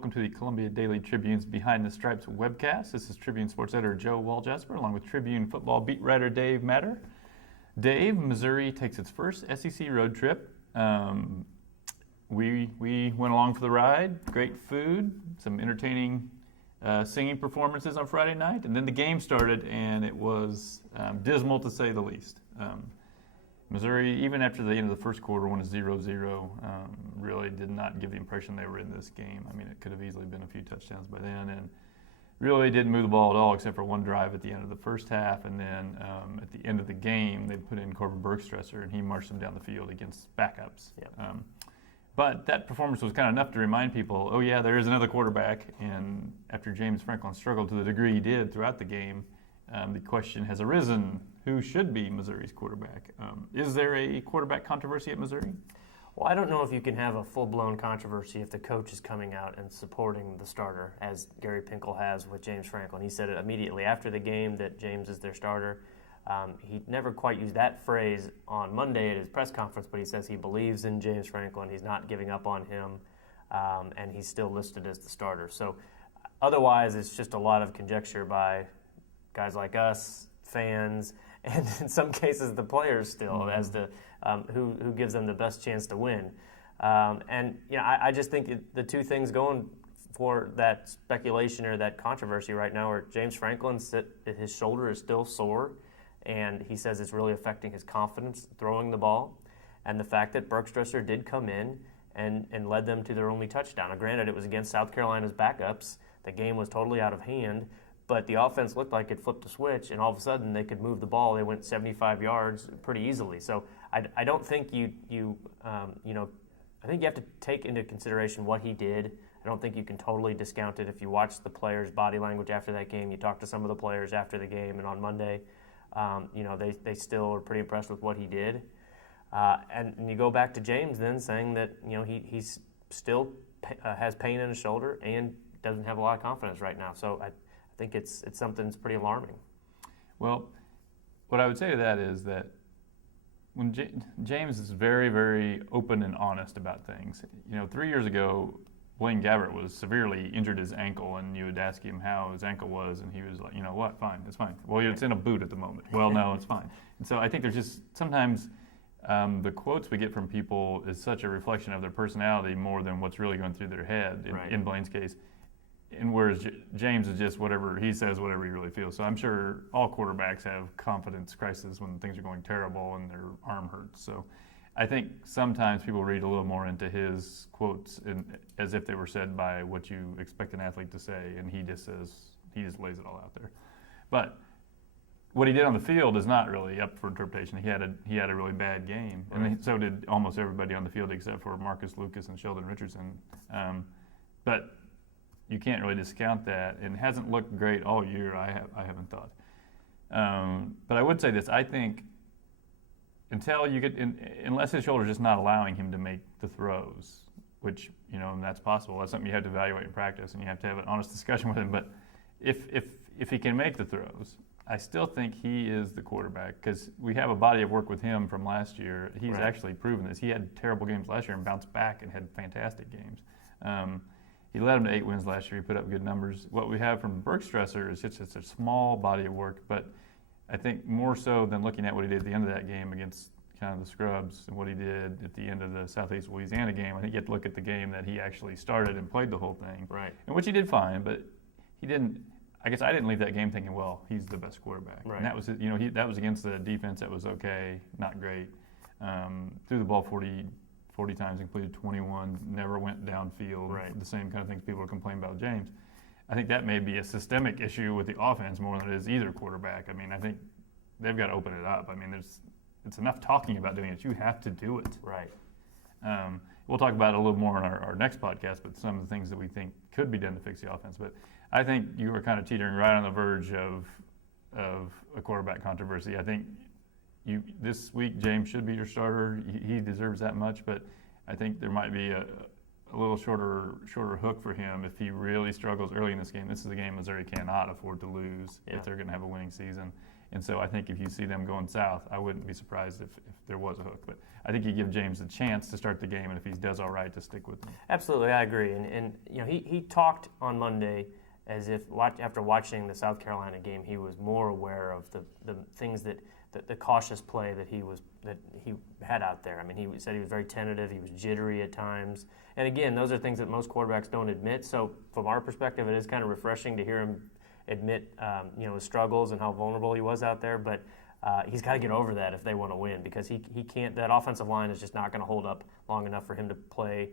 welcome to the Columbia Daily Tribune's Behind the Stripes webcast. This is Tribune sports editor Joe Waljasper, along with Tribune football beat writer Dave Matter. Dave, Missouri takes its first SEC road trip. We went along for the ride. Great food, some entertaining singing performances on Friday night, and then the game started, and it was dismal to say the least. Missouri, even after the end of the first quarter, when it's 0-0, really did not give the impression they were in this game. I mean, it could have easily been a few touchdowns by then, and really didn't move the ball at all except for one drive at the end of the first half, and then at the end of the game, they put in Corbin Bergstresser, and he marched them down the field against backups. Yep. But that performance was kind of enough to remind people, oh yeah, there is another quarterback, and after James Franklin struggled to the degree he did throughout the game, the question has arisen, who should be Missouri's quarterback? Is there a quarterback controversy at Missouri? Well, I don't know if you can have a full-blown controversy if the coach is coming out and supporting the starter, as Gary Pinkel has with James Franklin. He said it immediately after the game that James is their starter. He never quite used that phrase on Monday at his press conference, but he says he believes in James Franklin. He's not giving up on him, and he's still listed as the starter. So otherwise, it's just a lot of conjecture by guys like us, fans, and in some cases the players still as to who gives them the best chance to win. And I just think the two things going for that speculation or that controversy right now are James Franklin, his shoulder is still sore, and he says it's really affecting his confidence throwing the ball, and the fact that Bergstresser did come in and led them to their only touchdown. Now, granted, it was against South Carolina's backups. The game was totally out of hand, but the offense looked like it flipped a switch, and all of a sudden they could move the ball. They went 75 yards pretty easily. So I don't think I think you have to take into consideration what he did. I don't think you can totally discount it. If you watch the players' body language after that game, you talk to some of the players after the game, and on Monday, they still are pretty impressed with what he did. And you go back to James then saying that he's still has pain in his shoulder and doesn't have a lot of confidence right now. So I think it's something that's pretty alarming. Well, what I would say to that is that when James is very, very open and honest about things. 3 years ago, Blaine Gabbert was severely injured his ankle, and you would ask him how his ankle was, and he was like, what, fine, it's fine. Well, it's in a boot at the moment. Well, no, it's fine. And so I think there's just sometimes the quotes we get from people is such a reflection of their personality more than what's really going through their head in Blaine's case. And whereas James is just whatever he says, whatever he really feels. So I'm sure all quarterbacks have confidence crises when things are going terrible and their arm hurts. So I think sometimes people read a little more into his quotes as if they were said by what you expect an athlete to say, and he just lays it all out there. But what he did on the field is not really up for interpretation. He had a really bad game, and so did almost everybody on the field except for Marcus Lucas and Sheldon Richardson. But you can't really discount that, and it hasn't looked great all year. I haven't thought. But I would say this: I think until you get unless his shoulder's just not allowing him to make the throws, which and that's possible. That's something you have to evaluate in practice, and you have to have an honest discussion with him. But if he can make the throws, I still think he is the quarterback because we have a body of work with him from last year. He's actually proven this. He had terrible games last year and bounced back and had fantastic games. He led them to 8 wins last year. He put up good numbers. What we have from Bergstresser is just a small body of work, but I think more so than looking at what he did at the end of that game against kind of the scrubs and what he did at the end of the Southeast Louisiana game, I think you have to look at the game that he actually started and played the whole thing. Right. And which he did fine, but he didn't. I guess I didn't leave that game thinking, well, he's the best quarterback. Right. And that was that was against the defense that was okay, not great. Threw the ball 40 times, completed 21, never went downfield. Right. The same kind of things people are complaining about James. I think that may be a systemic issue with the offense more than it is either quarterback. I mean, I think they've got to open it up. I mean, it's enough talking about doing it. You have to do it. Right. We'll talk about it a little more in our next podcast, but some of the things that we think could be done to fix the offense. But I think you were kind of teetering right on the verge of a quarterback controversy. I think this week James should be your starter. He deserves that much, but I think there might be a little shorter hook for him if he really struggles early in this game. This is a game Missouri cannot afford to lose if they're going to have a winning season. And so I think if you see them going south, I wouldn't be surprised if there was a hook. But I think you give James a chance to start the game, and if he does all right, to stick with him. Absolutely, I agree. And he talked on Monday as if after watching the South Carolina game, he was more aware of the things that the cautious play that he had out there. I mean, he said he was very tentative. He was jittery at times. And again, those are things that most quarterbacks don't admit. So from our perspective, it is kind of refreshing to hear him admit his struggles and how vulnerable he was out there. But he's got to get over that if they want to win, because he can't. That offensive line is just not going to hold up long enough for him to play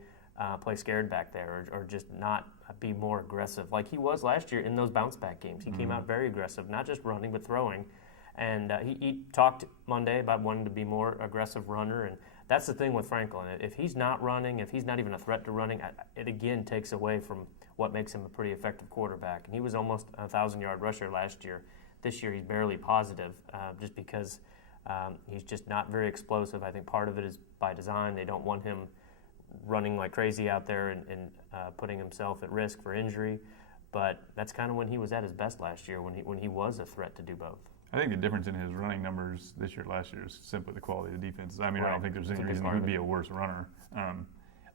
scared back there, or just not be more aggressive like he was last year in those bounce back games. He came out very aggressive, not just running but throwing. And he talked Monday about wanting to be more aggressive runner, and that's the thing with Franklin. If he's not running, if he's not even a threat to running, it again takes away from what makes him a pretty effective quarterback. And he was almost a 1,000-yard rusher last year. This year he's barely positive, just because he's just not very explosive. I think part of it is by design. They don't want him running like crazy out there and putting himself at risk for injury. But that's kind of when he was at his best last year, when he was a threat to do both. I think the difference in his running numbers this year, last year, is simply the quality of the defense. I mean, Right. I don't think there's any That's a big reason he part would of be a worse runner.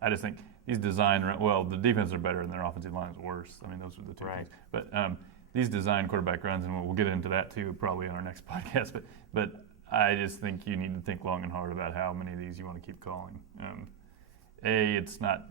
I just think these the defenses are better and their offensive line is worse. I mean, those are the two Right. things. But these design quarterback runs, and we'll get into that too probably on our next podcast, but I just think you need to think long and hard about how many of these you want to keep calling. A,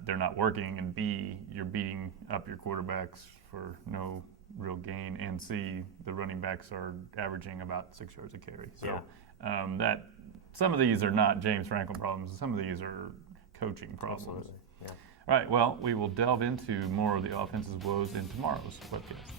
they're not working, and B, you're beating up your quarterbacks for no real gain, and C, the running backs are averaging about 6 yards a carry. So that some of these are not James Franklin problems, some of these are coaching problems. Absolutely. Yeah. All right, well, we will delve into more of the offensive woes in tomorrow's podcast.